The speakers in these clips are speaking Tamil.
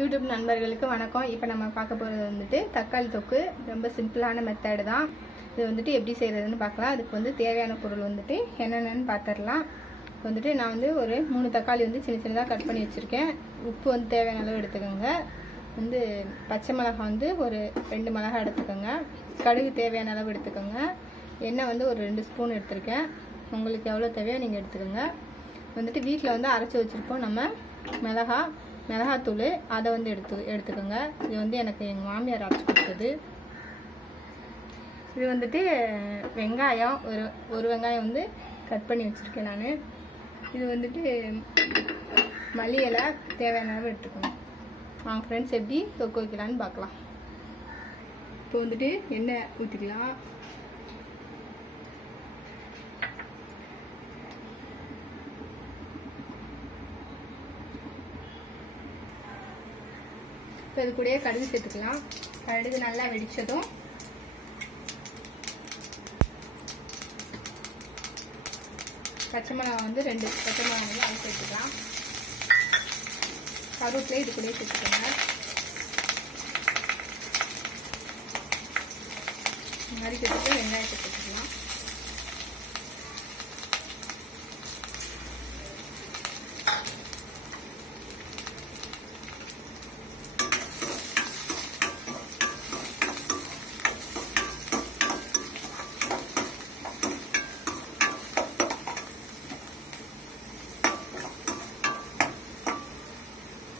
யூடியூப் நண்பர்களுக்கு வணக்கம். இப்போ நம்ம பார்க்க போகிறது வந்துட்டு தக்காளி தொக்கு. ரொம்ப சிம்பிளான மெத்தடு தான். இது வந்துட்டு எப்படி செய்கிறதுன்னு பார்க்கலாம். அதுக்கு வந்து தேவையான பொருள் வந்துட்டு என்னென்னு பார்த்துடலாம். வந்துட்டு நான் வந்து ஒரு 3 தக்காளி வந்து சின்ன சின்னதாக கட் பண்ணி வச்சுருக்கேன். உப்பு வந்து தேவையான அளவு எடுத்துக்கோங்க. வந்து பச்சை மிளகாய் வந்து ஒரு 2 மிளகாய் எடுத்துக்கோங்க. கடுகு தேவையான அளவு எடுத்துக்கோங்க. எண்ணெய் வந்து ஒரு 2 ஸ்பூன் எடுத்துருக்கேன். உங்களுக்கு எவ்வளோ தேவையோ நீங்கள் எடுத்துக்கோங்க. வந்துட்டு வீட்டில் வந்து அரைச்சி வச்சுருப்போம் நம்ம மிளகாத்தூள், அதை வந்து எடுத்துக்கோங்க. இது வந்து எனக்கு எங்கள் மாமியார் அரைச்சி கொடுத்தது. இது வந்துட்டு வெங்காயம் ஒரு வெங்காயம் வந்து கட் பண்ணி வச்சுருக்கேன் நான். இது வந்துட்டு மல்லி இலை தேவையான அளவு எடுத்துக்கோங்க. வாங்க ஃப்ரெண்ட்ஸ், எப்படி தொக்கு வைக்கலான்னு பார்க்கலாம். இப்போ வந்துட்டு எண்ணெய் ஊற்றிக்கலாம். இப்போ இது கூடயே கடுகு சேர்த்துக்கலாம். கடுகு நல்லா வெடிச்சதும் பச்சை மிளகாய் வந்து 2 பச்சை மிளகாய் வந்து அதை சேர்த்துக்கலாம். கருவேப்பிலை இது கூடயே சேர்த்துக்கோங்க. இந்த மாதிரி சேர்த்துட்டு வெங்காயத்தை சேர்த்துக்கலாம்.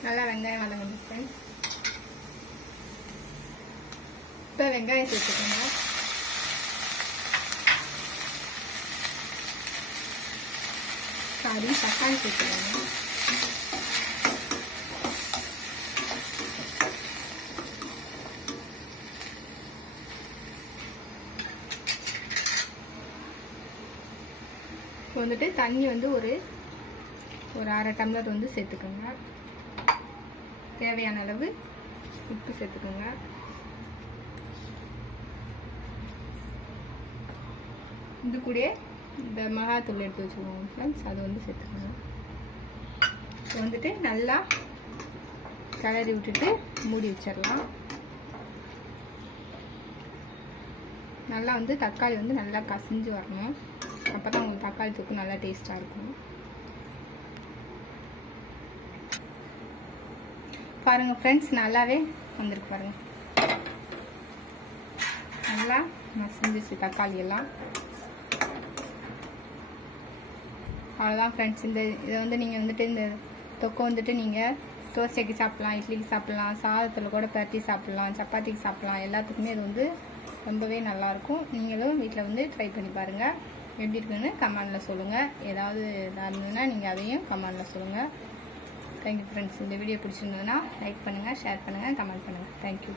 நல்லா வெங்காயம் வதங்கணும் ஃப்ரெண்ட்ஸ். இப்போ வெங்காயம் சேர்த்துக்கோங்க. தக்காளி சேர்த்துக்கோங்க. இப்போ வந்துட்டு தண்ணி வந்து ஒரு 1/2 டம்ளர் வந்து சேர்த்துக்கோங்க. தேவையான அளவு உப்பு சேர்த்துக்கோங்க. இது கூட இந்த மிளகாத்தூள் எடுத்து வச்சுக்கோங்க ஃப்ரெண்ட்ஸ், அது வந்து சேர்த்துக்கோங்க. வந்துட்டு நல்லா கிளறி விட்டுட்டு மூடி வச்சிடலாம். நல்லா வந்து தக்காளி வந்து நல்லா கசிஞ்சு வரணும். அப்போ தான் உங்களுக்கு தக்காளி தொக்கு நல்லா டேஸ்ட்டாக இருக்கும். பாருங்க ஃப்ரெண்ட்ஸ், நல்லாவே வந்திருக்கு பாருங்க. நல்லா மசிஞ்சிச்சு தக்காளி எல்லாம். அவ்வளோதான் ஃப்ரெண்ட்ஸ். இதை வந்து நீங்கள் வந்துட்டு இந்த தொக்கை வந்துட்டு நீங்கள் தோசைக்கு சாப்பிட்லாம், இட்லிக்கு சாப்பிட்லாம், சாதத்தில் கூட பரட்டி சாப்பிட்லாம், சப்பாத்திக்கு சாப்பிட்லாம். எல்லாத்துக்குமே இது வந்து ரொம்பவே நல்லாயிருக்கும். நீங்களும் வீட்டில் வந்து ட்ரை பண்ணி பாருங்கள். எப்படி இருக்குன்னு கமெண்டில் சொல்லுங்கள். ஏதாவது இதாக இருந்ததுன்னா நீங்கள் அதையும் கமெண்டில் சொல்லுங்கள். Thank you friends. இந்த வீடியோ பிடிச்சிருந்ததுன்னா லைக் பண்ணுங்கள், ஷேர் பண்ணுங்கள், கமெண்ட் பண்ணுங்கள். தேங்க்யூ.